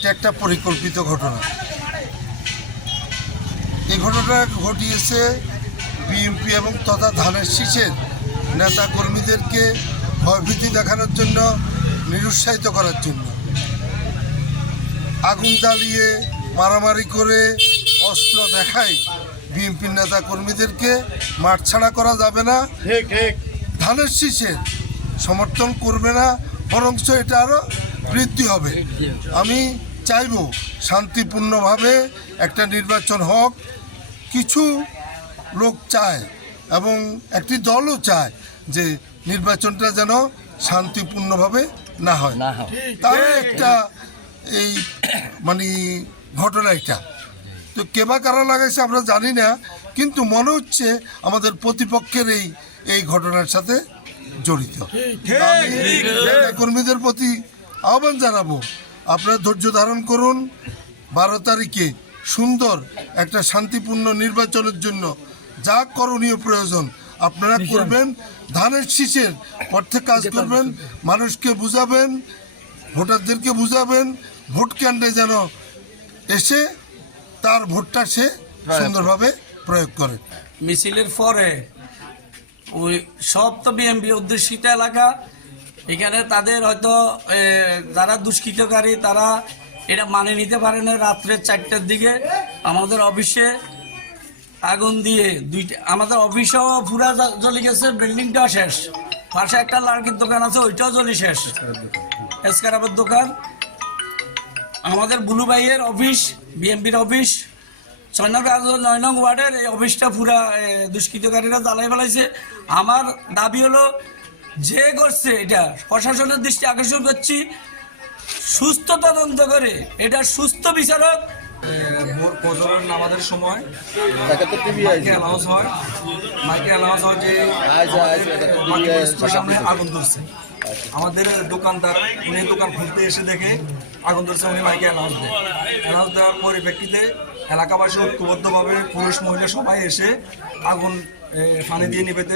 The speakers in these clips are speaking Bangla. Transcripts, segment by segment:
এটা একটা পরিকল্পিত ঘটনা। এই ঘটনাটা ঘটিয়েছে বিএনপি এবং তথা ধানের শীষের নেতা কর্মীদেরকে ভয়ভীতি দেখানোর জন্য, নিরুৎসাহিত করার জন্য। আগুন জ্বালিয়ে মারামারি করে অস্ত্র দেখায় বিএনপির নেতা কর্মীদেরকে মাঠ ছাড়া করা যাবে না, ধানের শীষের সমর্থন করবে না, বরঞ্চ এটা আরও বৃদ্ধি হবে। আমি চাইব শান্তিপূর্ণভাবে একটা নির্বাচন হোক। কিছু লোক চায় এবং একটি দলও চায় যে নির্বাচনটা যেন শান্তিপূর্ণভাবে না হয়। তার একটা এই ঘটনা এটা তো কেবা কারা লাগাইছে আমরা জানি না, কিন্তু মনে হচ্ছে আমাদের প্রতিপক্ষের এই ঘটনার সাথে জড়িত। কর্মীদের প্রতি আহ্বান জানাবো, আপনারা ধৈর্য ধারণ করুন। 12 তারিখে সুন্দর একটা শান্তিপূর্ণ নির্বাচনের জন্য যা করণীয় প্রয়োজন আপনারা করবেন। ধানের শীষের পথে কাজ করবেন, মানুষকে বুঝাবেন, ভোটারদেরকে বুঝাবেন ভোট কেন্দ্রে যেন এসে তার ভোটটা সে সুন্দরভাবে প্রয়োগ করে। মিছিলের পরে ওই সব তো বিএনপি অধ্যুষিত এলাকা, এখানে তাদের হয়তো যারা দুষ্কৃতকারী তারা এটা মানে নিতে পারে না। রাত্রে 4টার দিকে আমাদের অফিসে আগুন দিয়ে আমাদের অফিসও পুরা জ্বলে গেছে, বিল্ডিংটা শেষ। পাশে একটা লার্কির দোকান আছে, ওইটাও জ্বলি শেষ, এসকারাবের দোকান। আমাদের বুলু ভাইয়ের অফিস, বিএনপির অফিস 9 নং ওয়ার্ডের এই অফিসটা পুরা দুষ্কৃতকারীরা জ্বালাই ফেলাইছে। আমার দাবি হলো যে করছে এটা প্রশাসনের দৃষ্টি আকর্ষণ করছি, সুস্থ তদন্ত করে এটা সুস্থ বিচারক। ফজরের নামাজের সময় মাইকে অ্যানাউন্স হয় যে সামনে আগুন ধরছে। আমাদের দোকানদার উনি দোকান খুলতে এসে দেখে আগুন ধরছে, উনি মাইকে অ্যানাউন্স দেওয়ার পরিপ্রেক্ষিতে এলাকাবাসী ঐক্যবদ্ধভাবে পুরুষ মহিলা সবাই এসে আগুন পানি দিয়ে নিভাতে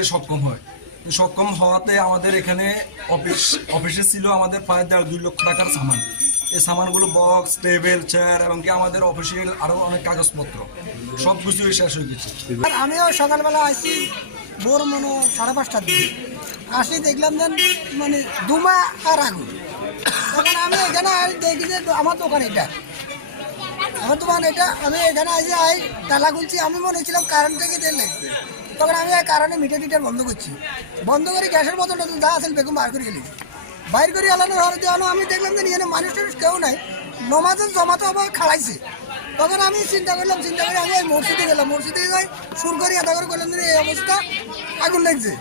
সক্ষম হওয়াতে আমাদের এখানে অফিসে ছিল আমাদের প্রায় 2 লক্ষ টাকার সামান। এই সামানগুলো বক্স, টেবিল, চেয়ার এবং কি আমাদের অফিসিয়াল আরও অনেক কাগজপত্র সব কিছুই শেষ হয়ে গেছে। আমিও সকালবেলা আসছি ভোর 5:30টার দিকে আসি, দেখলাম যে ধুমা আর আগুন। তখন আমি এখানে দেখি যে আমার দোকান এটা, আমি এখানে আসি তালা খুলছি। আমি মনে হচ্ছিলাম কারেন্ট থেকে তেল লাগছে। তখন আমি কারণে মিটার বন্ধ করছি, বন্ধ করে গ্যাসের বোতলটা যা আসেন বেগম বার করে গেলি। বাইর করে আলানো আমি দেখলাম যে এখানে মানুষ কেউ নাই, নমাজের জমাতে হবে খাড়াইছে। তখন আমি চিন্তা করে আমি ওই মসজিদে গেলাম, মসজিদে যাই সুর করি আধা করে করলাম যে এই অবস্থা আগুন লাগছে।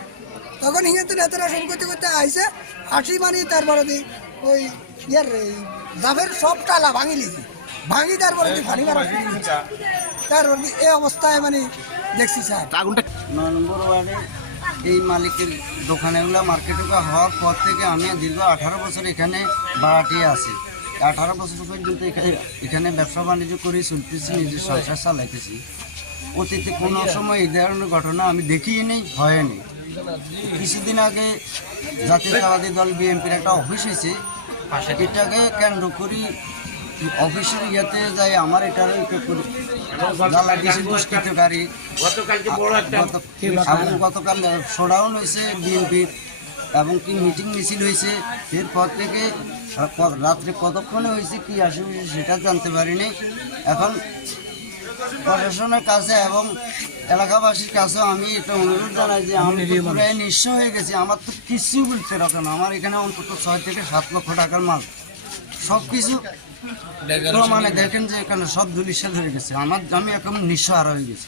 তখন তো নেতারা শুরু করতে আইসে হাসি তারপরে ওই জাফের সব টালা ভাঙি লিছি, তারপরে ফানি মারা তারপর এই অবস্থায় দেখছি স্যার। 9 নম্বর ওয়ার্ডে এই মালিকের দোকানেগুলো মার্কেটে হওয়ার পর থেকে আমি দীর্ঘ 18 বছর এখানে ভাড়াটিয়ে আছি। 18 বছর পর্যন্ত এখানে ব্যবসা বাণিজ্য করে চলতেছি, নিজের সংসার চালাইতেছি। অতীতে কোনো সময় এই ধরনের ঘটনা আমি দেখিই নেই, হয়নি। কিছুদিন আগে জাতীয়তাবাদী দল বিএনপির একটা অফিস হয়েছে, এটাকে কেন্দ্র করি অফিসের ইয়েতে যাই আমার এটার দুষ্কৃতকারী গতকাল শোডাউন হয়েছে বিএনপির এবং কি মিটিং মিছিল হয়েছে। এরপর থেকে রাত্রে কতক্ষণে হয়েছে কি আসে সেটা জানতে পারিনি। এখন প্রশাসনের কাছে এবং এলাকাবাসীর কাছেও আমি এটা অনুরোধ জানাই যে আমি প্রায় নিঃস্ব হয়ে গেছি, আমার তো কিছু বলতে রাখো না। আমার এখানে অন্তত 6 থেকে 7 লক্ষ টাকার মাল, সব কিছু দেখেন যে এখানে সব ধুলিশাল হয়ে গেছে। আমি এখন নিঃস্ব হয়ে গেছি।